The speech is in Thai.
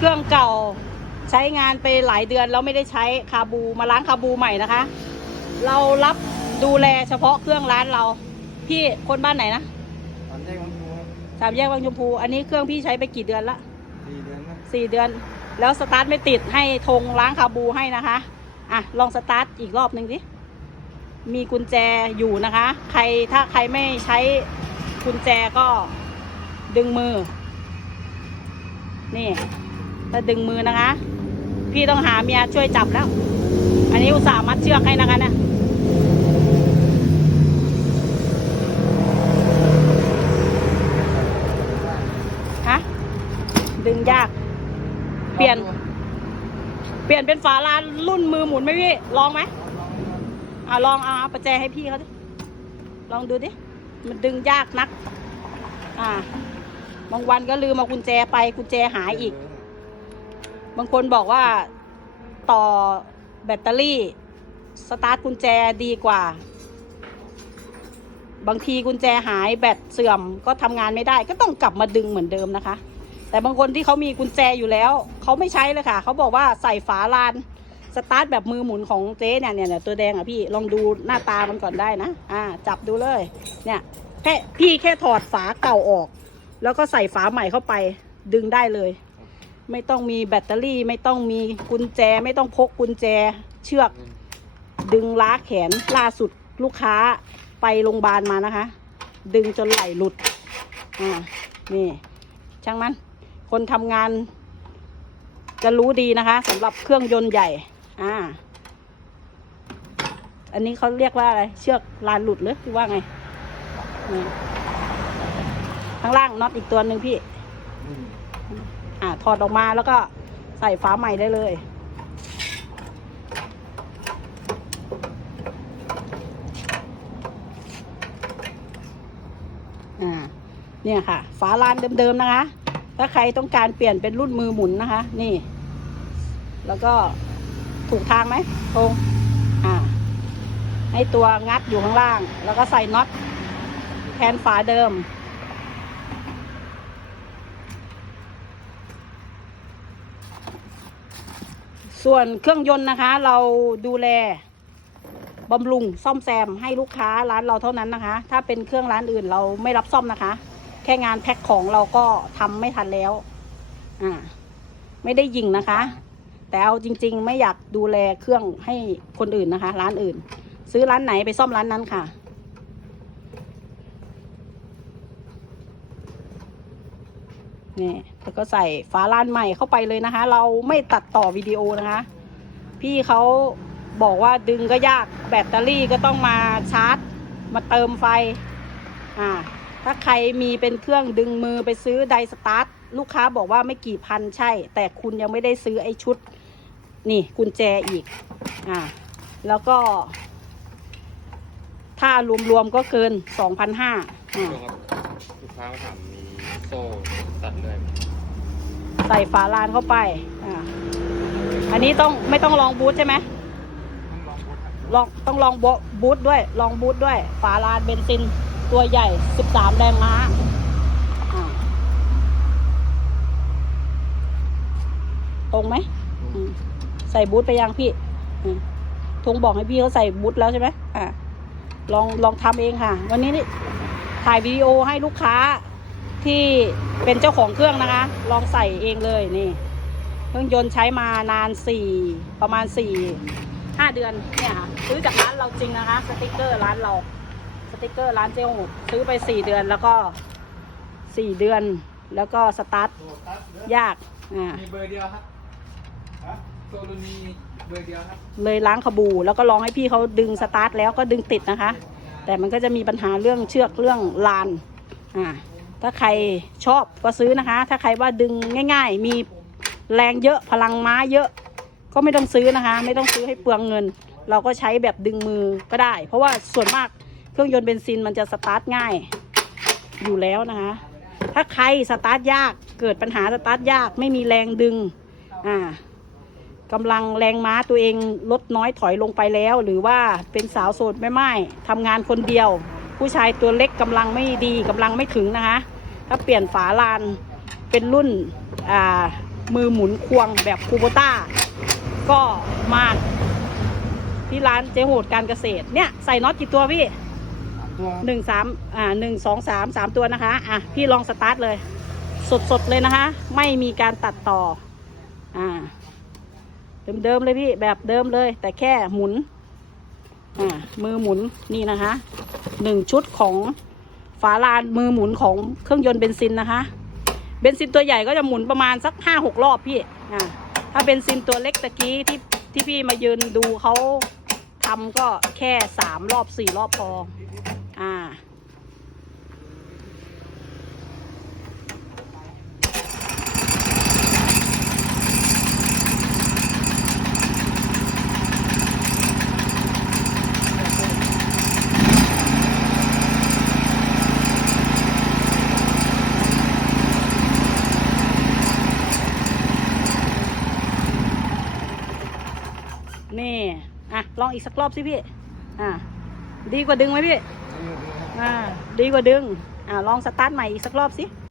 เครื่องเก่าใช้งานไปหลายเดือนแล้วไม่ได้ใช้คาบูมาล้างคาบูใหม่นะคะ เรารับดูแลเฉพาะเครื่องร้านเรา พี่คนบ้านไหนนะตอนแรกมันดูสามแยกบางชมพู อันนี้เครื่องพี่ใช้ไปกี่เดือนละสี่เดือนนะสี่เดือน แล้วสตาร์ทไม่ติดให้ธงล้างคาบูให้นะคะอะลองสตาร์ทอีกรอบหนึ่งดิมีกุญแจอยู่นะคะ ใครถ้าใครไม่ใช้กุญแจก็ดึงมือ นี่ ถ้าดึงมือนะคะ พี่ต้องหาเมียช่วยจับแล้ว อันนี้อุตส่าห์มัดเชือกให้นะคะเนี่ยฮะดึงยาก เปลี่ยน เปลี่ยนเป็นฝาลานรุ่นมือหมุนไหมพี่ ลองไหมอะลองเอาประแจให้พี่เขาดิ ลองดูดิ มันดึงยากนัก อ่า บางวันก็ลืมเอากุญแจไปกุญแจหายอีก บางคนบอกว่าต่อแบตเตอรี่สตาร์ทกุญแจดีกว่า บางทีกุญแจหายแบตเสื่อมก็ทำงานไม่ได้ ก็ต้องกลับมาดึงเหมือนเดิมนะคะ แต่บางคนที่เขามีกุญแจอยู่แล้ว เขาไม่ใช้เลยค่ะ เขาบอกว่าใส่ฝาลานสตาร์ทแบบมือหมุนของเจ๊เนี่ยเนี่ยเนี่ยตัวแดงอะพี่ลองดูหน้าตามันก่อนได้นะ อ่า จับดูเลย เนี่ยแค่พี่แค่ถอดฝาเก่าออก แล้วก็ใส่ฝาใหม่เข้าไปดึงได้เลย ไม่ต้องมีแบตเตอรี่ ไม่ต้องมีกุญแจ ไม่ต้องพกกุญแจ เชือก ดึงล้าแขนล่าสุดลูกค้าไปโรงพยาบาลมานะคะ ดึงจนไหล่หลุดอ่านี่ ช่างมัน คนทำงาน จะรู้ดีนะคะสำหรับเครื่องยนต์ใหญ่ อ่า อันนี้เขาเรียกว่าอะไร เชือกลานหลุดหรือหรือว่าไงนี่ข้างล่างน็อตอีกตัวหนึ่งพี่ อ่าถอดออกมาแล้วก็ใส่ฝาใหม่ได้เลย อ่า เนี่ยค่ะ ฝาลานเดิมๆนะคะ ถ้าใครต้องการเปลี่ยนเป็นรุ่นมือหมุนนะคะ นี่ แล้วก็ถูกทางไหมตรงอ่า ให้ตัวงัดอยู่ข้างล่าง แล้วก็ใส่น็อตแทนฝาเดิม ส่วนเครื่องยนต์นะคะ เราดูแลบำรุงซ่อมแซมให้ลูกค้าร้านเราเท่านั้นนะคะ ถ้าเป็นเครื่องร้านอื่นเราไม่รับซ่อมนะคะ แค่งานแพ็คของเราก็ทำไม่ทันแล้ว อ่า ไม่ได้ยิงนะคะ แต่เอาจริง ๆ ไม่อยากดูแลเครื่องให้คนอื่นนะคะ ร้านอื่น ซื้อร้านไหนไปซ่อมร้านนั้นค่ะ นี่แล้วก็ใส่ฝาลานใหม่เข้าไปเลยนะคะ เราไม่ตัดต่อวิดีโอนะคะ พี่เขาบอกว่าดึงก็ยากแบตเตอรี่ก็ต้องมาชาร์จ มาเติมไฟอ่าถ้าใครมีเป็นเครื่องดึงมือไปซื้อไดสตาร์ทลูกค้าบอกว่าไม่กี่พันใช่ แต่คุณยังไม่ได้ซื้อไอ้ชุด นี่กุญแจอีกอ่าแล้วก็ ถ้ารวมๆก็เกินสองพันห้าอ่าครับลูกค้ามาถามมี โซ่ตัดเลื่อยไหมใส่ฝาลานเข้าไปอ่าอันนี้ต้องไม่ต้องลองบูทใช่ไหมลองต้องลองโบบูทด้วย ลองบูทด้วย ฝาลานเบนซินตัวใหญ่ 13 แรงม้าอ่าตรงไหมอืมใส่บูทไปยังพี่อืมทงบอกให้พี่เขาใส่บูทแล้วใช่ไหมอ่าลองลองทำเองค่ะ วันนี้นี่ถ่ายวิดีโอให้ลูกค้า ที่เป็นเจ้าของเครื่องนะคะ ลองใส่เองเลยนี่เครื่องยนต์ใช้มานานสี่ประมาณสี่ห้าเดือนเนี่ยค่ะซื้อจากร้านเราจริงนะคะ สติกเกอร์ร้านเรา สติกเกอร์ร้านเจ้าหมูซื้อไปสี่เดือนแล้วก็สี่เดือน แล้วก็สตาร์ทยากอ่ามีเบอร์เดียวครับฮะโซลูนีเบอร์เดียวครับ เลยล้างขบูแล้วก็ลองให้พี่เขาดึงสตาร์ทแล้วก็ดึงติดนะคะ แต่มันก็จะมีปัญหาเรื่องเชือกเรื่องลานอ่า ถ้าใครชอบก็ซื้อนะคะ ถ้าใครว่าดึงง่าย ๆ มีแรงเยอะพลังม้าเยอะ ก็ไม่ต้องซื้อนะคะ ไม่ต้องซื้อให้เปลืองเงิน เราก็ใช้แบบดึงมือก็ได้ เพราะว่าส่วนมากเครื่องยนต์เบนซินมันจะสตาร์ทง่ายอยู่แล้วนะคะ ถ้าใครสตาร์ทยากเกิดปัญหาสตาร์ทยากไม่มีแรงดึงอ่ากำลังแรงม้าตัวเองลดน้อยถอยลงไปแล้ว หรือว่าเป็นสาวโสดไม่ไม่ทำงานคนเดียว ผู้ชายตัวเล็กกำลังไม่ดีกำลังไม่ถึงนะคะ ถ้าเปลี่ยนฝาลานเป็นรุ่นอ่ามือหมุนควงแบบคูโบต้า ก็มาที่ร้านเจ๊โหดการเกษตรเนี่ยใส่น็อตกี่ตัวพี่ตัวหนึ่งสามอ่าหนึ่งสองสามสามตัวนะคะอะพี่ลองสตาร์ทเลย สดสดๆเลยนะคะ ไม่มีการตัดต่ออ่าเดิมๆเลยพี่แบบเดิมเลย แต่แค่หมุน อ่ามือหมุนนี่นะคะหนึ่งชุดของฝาลานมือหมุนของเครื่องยนต์เบนซินนะคะเบนซินตัวใหญ่ก็จะหมุนประมาณสักห้าหกรอบพี่อ่าถ้าเบนซินตัวเล็กตะกี้ที่ที่พี่มายืนดูเขาทำก็แค่สามรอบสี่รอบพออ่า นี่ อะ ลองอีกสักรอบสิพี่ อ่า ดีกว่าดึงไหมพี่ อ่า ดีกว่าดึง อ่า ลองสตาร์ทใหม่อีกสักรอบสิ